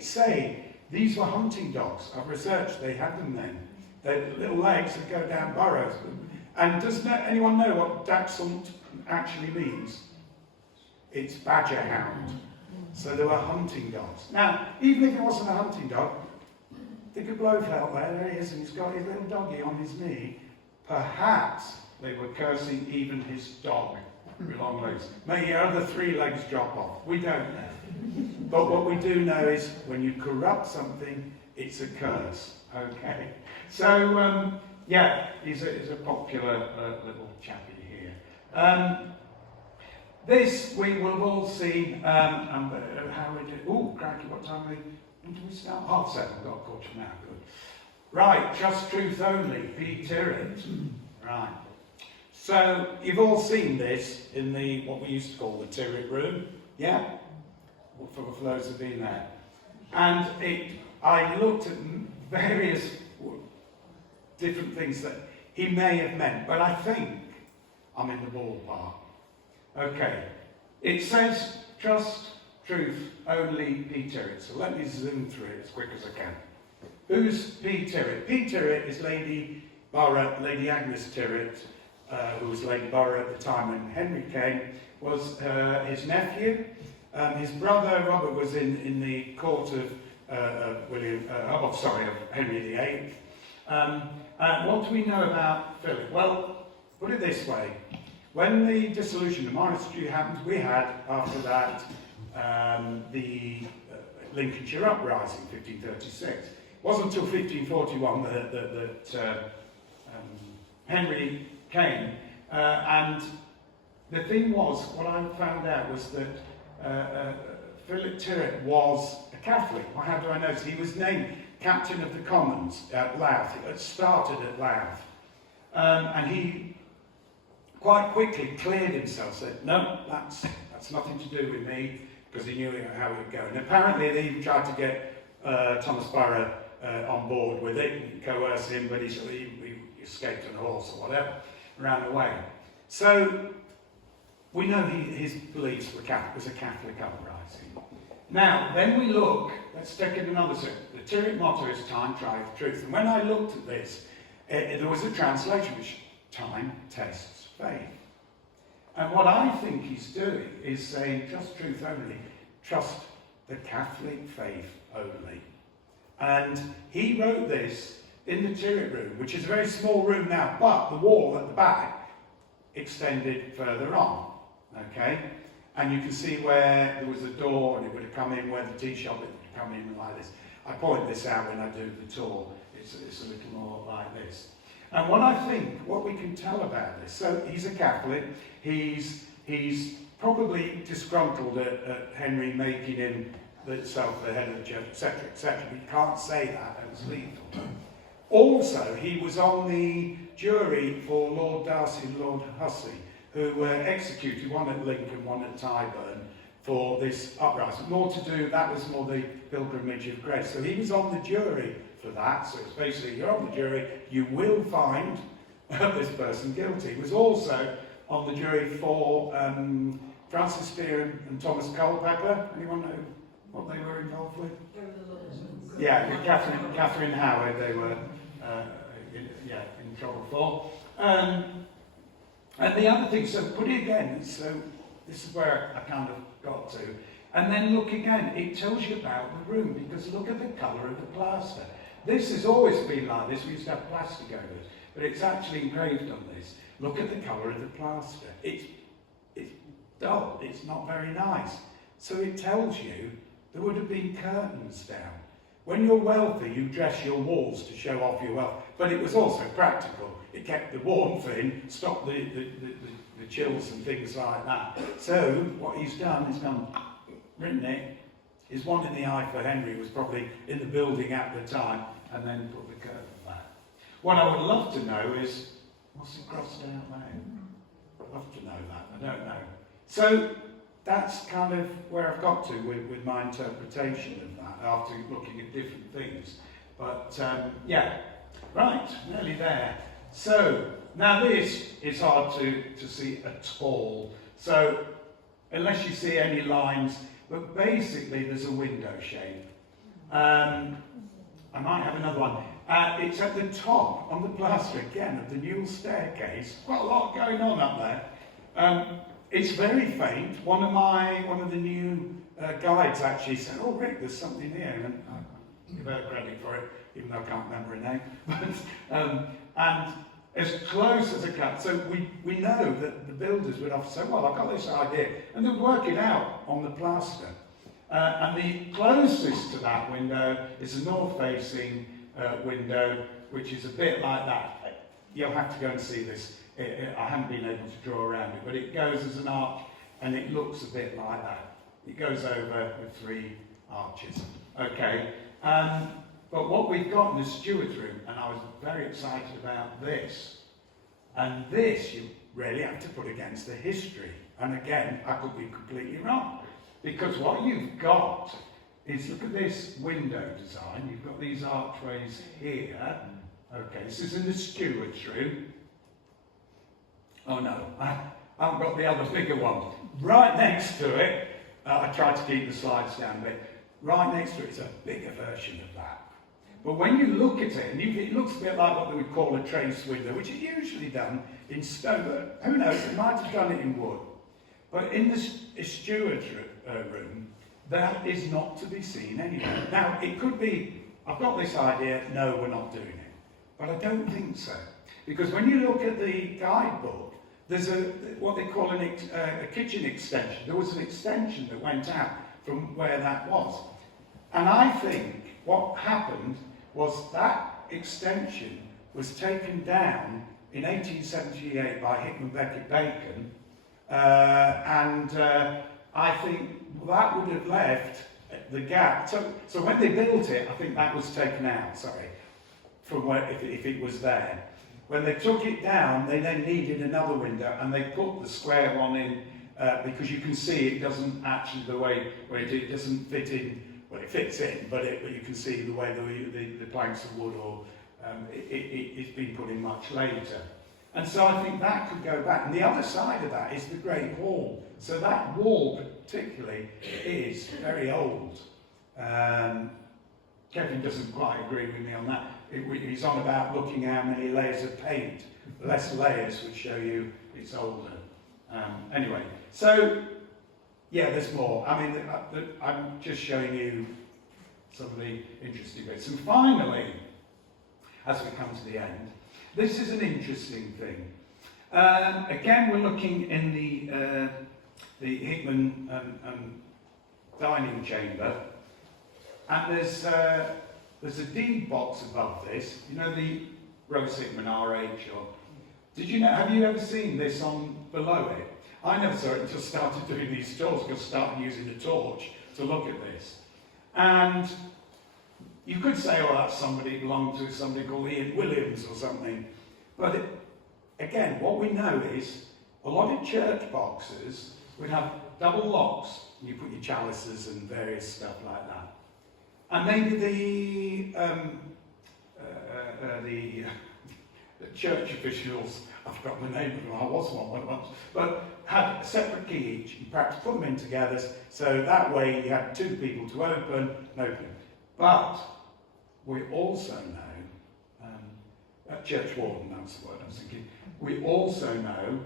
these were hunting dogs. I've researched, they had them then. They're little legs that go down burrows. And does anyone know what dachshund actually means? It's badger hound. So they were hunting dogs. Now, even if it wasn't a hunting dog, think of Blofeld there he is, and he's got his little doggy on his knee. Perhaps they were cursing even his dog with long legs. May your other 3 legs drop off. We don't know. But what we do know is when you corrupt something, it's a curse. Okay. So, yeah, he's a popular little chappy here. This we will all see, how we do. Oh, crikey, what time when do we start? 7:30, I've got a quarter now, good. Right, just truth only, P. Tyrwhitt. Right. So, you've all seen this in what we used to call the Tyrwhitt room, yeah? Well, for those who've been there. And I looked at various different things that he may have meant, but I think I'm in the ballpark. Okay, it says trust, truth, only P. Tyrwhitt. So let me zoom through it as quick as I can. Who's P. Tyrwhitt? P. Tyrwhitt is Lady Agnes Tyrwhitt, who was Lady Borough at the time when Henry came, was his nephew. His brother Robert was in the court of Henry VIII. What do we know about Philip? Well, put it this way. When the dissolution of monarchy happened, we had, after that, the Lincolnshire Uprising, 1536. It wasn't until 1541 that Henry came. And the thing was, what I found out was that Philip Tyrwhitt was a Catholic. Well, how do I know? So he was named Captain of the Commons at Louth. It started at Louth. And he quite quickly cleared himself, said, no, that's nothing to do with me, because he knew how it would go. And apparently they even tried to get Thomas Burrough on board with it, and coerce him, but he escaped on a horse or whatever, ran away. So we know his beliefs were Catholic, was a Catholic uprising. Now, then we look, let's take it another step. The Tyrwhitt motto is time, trieth, truth. And when I looked at this, there was a translation which time tests faith. And what I think he's doing is saying, trust truth only, trust the Catholic faith only. And he wrote this in the Tyrwhitt room, which is a very small room now, but the wall at the back extended further on, okay? And you can see where there was a door and it would have come in, where the tea shop would have come in like this. I point this out when I do the tour, it's a little more like this. And what we can tell about this, so he's a Catholic, he's probably disgruntled at Henry making himself the head of the church, etc., etc., but you can't say that, it was lethal. Also, he was on the jury for Lord Darcy and Lord Hussey, who were executed, one at Lincoln, one at Tyburn, for this uprising. That was more the pilgrimage of grace. So he was on the jury for that. So it's basically, you're on the jury, you will find this person guilty. He was also on the jury for Francis Spear and Thomas Culpeper. Anyone know what they were involved with? Yeah, Catherine Howard, they were in trouble for. And the other thing, so put it again, so this is where I kind of got to. And then look again, it tells you about the room, because look at the colour of the plaster. This has always been like this, we used to have plastic over it, but it's actually engraved on this. Look at the colour of the plaster. It's dull, it's not very nice. So it tells you there would have been curtains down. When you're wealthy, you dress your walls to show off your wealth, but it was also practical. It kept the warmth in, stopped the chills and things like that. So what he's done is written it. His one in the eye for Henry was probably in the building at the time, and then put the curtain back. What I would love to know is, what's it crossed out there? I'd love to know that, I don't know. So that's kind of where I've got to with my interpretation of that, after looking at different things. But yeah, right, nearly there. So, now this is hard to see at all. So, unless you see any lines, but basically there's a window shape. I might have another one. It's at the top, on the plaster again, of the Newell staircase. Quite a lot going on up there. It's very faint. One of the new guides actually said, "Oh, Rick, there's something here." And I give her credit for it, even though I can't remember her name. But, and as close as I can. So we know that the builders would have said, well, I've got this idea. And they'd work it out on the plaster. And the closest to that window is a north-facing window, which is a bit like that. You'll have to go and see this. I haven't been able to draw around it, but it goes as an arch, and it looks a bit like that. It goes over with 3 arches. Okay. But what we've got in the steward's room, and I was very excited about this, and this you really have to put against the history. And again, I could be completely wrong, because what you've got is, look at this window design. You've got these archways here. Okay, this is in the steward's room. Oh no, I haven't got the other bigger one. Right next to it, I tried to keep the slides down a bit. Right next to it is a bigger version of that. But when you look at it, and it looks a bit like what they would call a trace window, which is usually done in stone, but who knows, they might have done it in wood. But in the steward's room, that is not to be seen anywhere. Now, it could be, I've got this idea, no, we're not doing it. But I don't think so. Because when you look at the guidebook, there's what they call a kitchen extension. There was an extension that went out from where that was. And I think what happened was that extension was taken down in 1878 by Hickman Beckett Bacon, and I think that would have left the gap. So when they built it, I think that was taken out, sorry, from where, if it was there. When they took it down, they then needed another window, and they put the square one in, because you can see it doesn't actually, the way where it doesn't fit in. Well, it fits in, but you can see the way the planks of wood, or it's been put in much later. And so I think that could go back. And the other side of that is the Great Hall. So that wall particularly is very old. Kevin doesn't quite agree with me on that. He's on about looking how many layers of paint. Less layers would show you it's older. Anyway, so yeah, there's more. I mean, I'm just showing you some of the interesting bits. And finally, as we come to the end, this is an interesting thing. Again, we're looking in the Hickman dining chamber, and there's a deed box above this. You know, Rho Sigma RH. Or did you know? Have you ever seen this on below it? I never saw it until I started doing these tours, because I started using the torch to look at this. And you could say, oh, that's somebody belonged to somebody called Ian Williams or something. But again, what we know is a lot of church boxes would have double locks. You put your chalices and various stuff like that. And maybe the church officials, I've forgotten the name of them, I was one once, but had a separate key each. You perhaps put them in together, so that way you had two people to open and open. But we also know, church warden, that's the word I was thinking, we also know,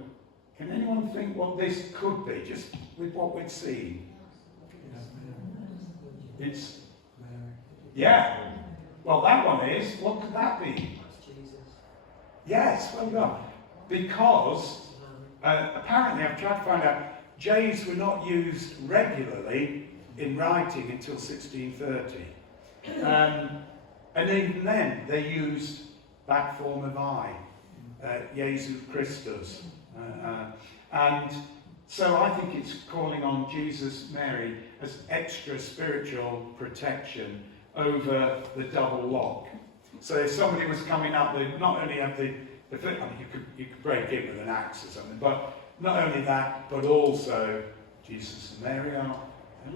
can anyone think what this could be, just with what we've seen? It's, yeah, well that one is, what could that be? Yes, well done. Because apparently, I've tried to find out, J's were not used regularly in writing until 1630. And even then, they used that form of I, Jesu Christus. And so I think it's calling on Jesus, Mary, as extra spiritual protection over the double lock. So if somebody was coming up, they'd not only have the foot, I mean, you could break in with an axe or something, but not only that, but also Jesus and Mary are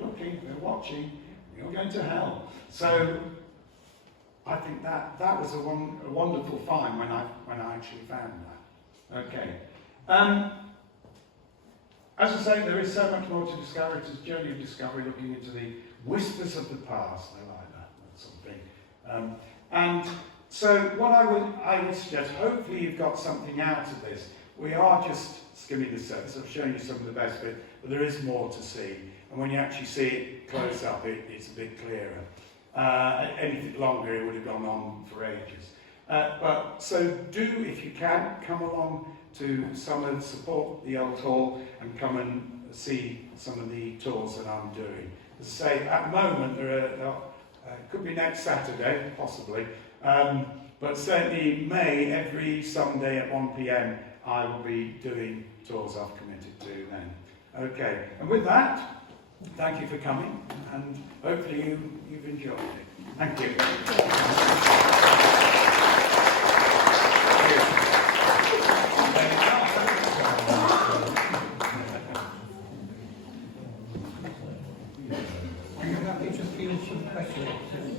looking, they're watching, you're going to hell. So I think that was a wonderful find when I actually found that. Okay. As I say, there is so much more to discover. It's a journey of discovery, looking into the whispers of the past. I like that sort of thing. And so what I would suggest, hopefully you've got something out of this. We are just skimming the surface. I've shown you some of the best bit, but there is more to see. And when you actually see it close up, it's a bit clearer. Anything longer, it would have gone on for ages. But so do, if you can, come along to support the Old Hall and come and see some of the tours that I'm doing. As I say, at the moment, could be next Saturday, possibly, but certainly May, every Sunday at 1 p.m, I will be doing tours I've committed to then. Okay, and with that, thank you for coming, and hopefully you've enjoyed it. Thank you.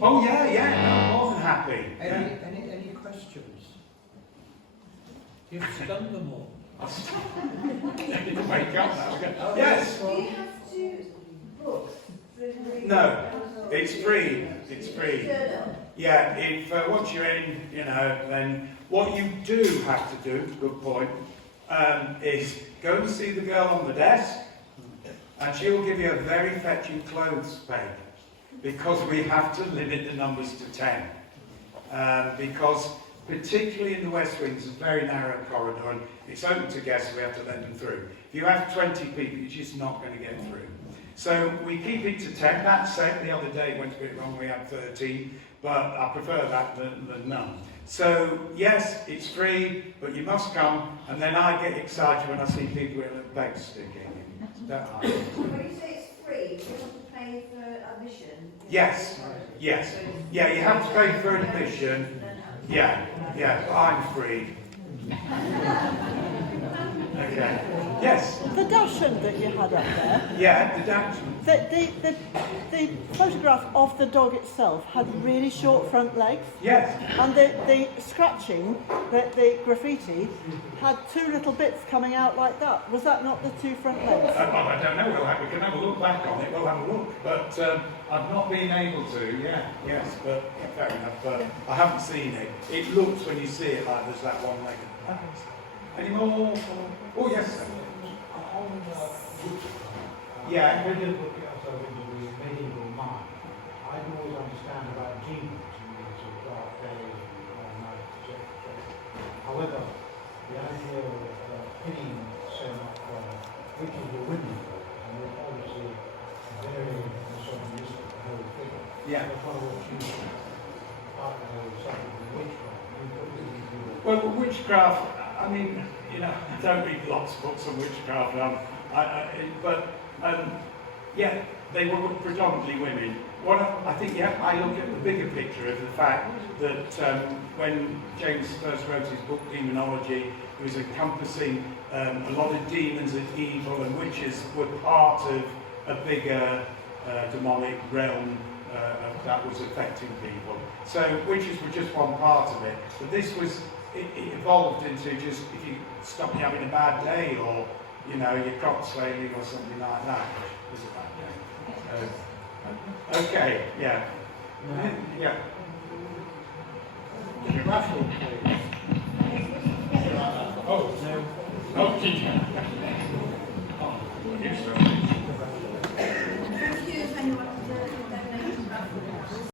Oh yeah, I'm more than happy. Any questions? You've stunned them all. I didn't wake up now. Yes. Do you have to book? No, it's free. It's free. Yeah, if once you're in, then what you do have to do, good point, is go and see the girl on the desk, and she'll give you a very fetching clothes peg. Because we have to limit the numbers to 10. Because particularly in the West Wing, it's a very narrow corridor and it's open to guests, we have to let them through. If you have 20 people, you're just not going to get through. So we keep it to 10. That said, the other day it went a bit wrong, we had 13, but I prefer that than none. So yes, it's free, but you must come, and then I get excited when I see people with a bag sticking. Don't I? When you say it's free, you have to pay for admission? Yes, yes. Yeah, you have to pay for admission. Yeah, but I'm free. Okay. Yes. The dachshund that you had up there, Yeah, the dachshund. the photograph of the dog itself had really short front legs. Yes. And the scratching, the graffiti, had two little bits coming out like that. Was that not the two front legs? Well, I don't know. We can have a look back on it. We'll have a look. But I've not been able to. Yes. But fair enough. But I haven't seen it. It looks, when you see it, like there's that one leg. Any more? Oh yes. Sir. Yeah. When you look at yourself into the medieval mind, I can always understand about demons and sort of dark days and night, etc. However, the idea of pinning so much which is the women and it's obviously very misogynistic, the whole thing. Yeah. That's one of what you partner with something the witch one. Well, witchcraft, I mean, you know, I don't read lots of books on witchcraft, yeah, they were predominantly women. I think, yeah, I look at the bigger picture of the fact that when James first wrote his book, Demonology, it was encompassing a lot of demons and evil, and witches were part of a bigger demonic realm that was affecting people. So witches were just one part of it. But this was, it evolved into just, if you stop you having a bad day, or, you know, your crops failing or something like that, which was a bad day. Okay, yeah. Yeah. Raffle, please. Oh, no. Oh, teacher.